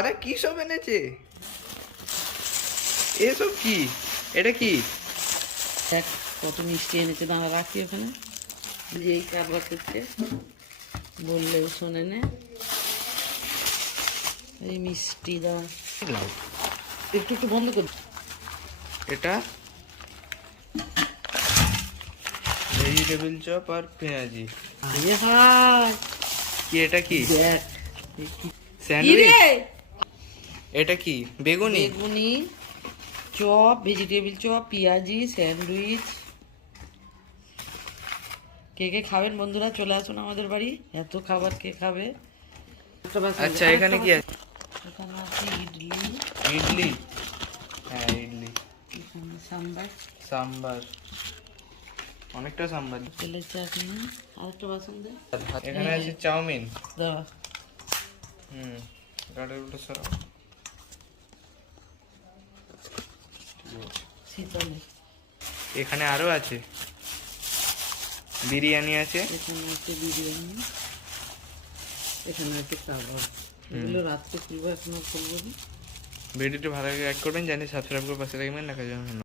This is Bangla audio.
আরে কি সব এনেছে? এসব কি? এটা কি? দেখ কত মিষ্টি এনেছে, দাঁড়া রাখি ওখানে। যেই কারবার করছে বললেও শোনে না। এই মিষ্টি দাঁড়া, একটু একটু বন্ধ কর। এটা ভেজিটেবিল চপ আর পেঁয়াজি। আরে হায় কি এটা কি? দেখ কি স্যান্ডউইচ? রে, এটা কি? বেগুনি? বেগুনি, চপ, ভেজিটেবিল চপ, পেঁয়াজি, স্যান্ডউইচ। কে কে খাবেন বন্ধুরা, চলে আসুন আমাদের বাড়ি। এত খাবার কে খাবে? আচ্ছা এখানে কি আছে? এখানে আছে ইডলি, ইডলি? হ্যাঁ ইডলি। এখানে সাম্বার, সাম্বার, অনেকটা সাম্বার। তেলের চাটনি। আরেকটা বাসন দে। এখানে আছে চাউমিন। দাও। গাড়ির উল্টো সরাও। শীতলে। এখানে আরো আছে, বিরিয়ানি আছে। এখানে আছে বিরিয়ানি, এখানে আছে কাবাব। এগুলো রাত্রে খুলবো, এখনো খুলবো না। ভিডিওটি ভালো লাগে লাইক করবেন, জানি সাবস্ক্রাইব করে পাশে থাকবেন। দেখা যাবে।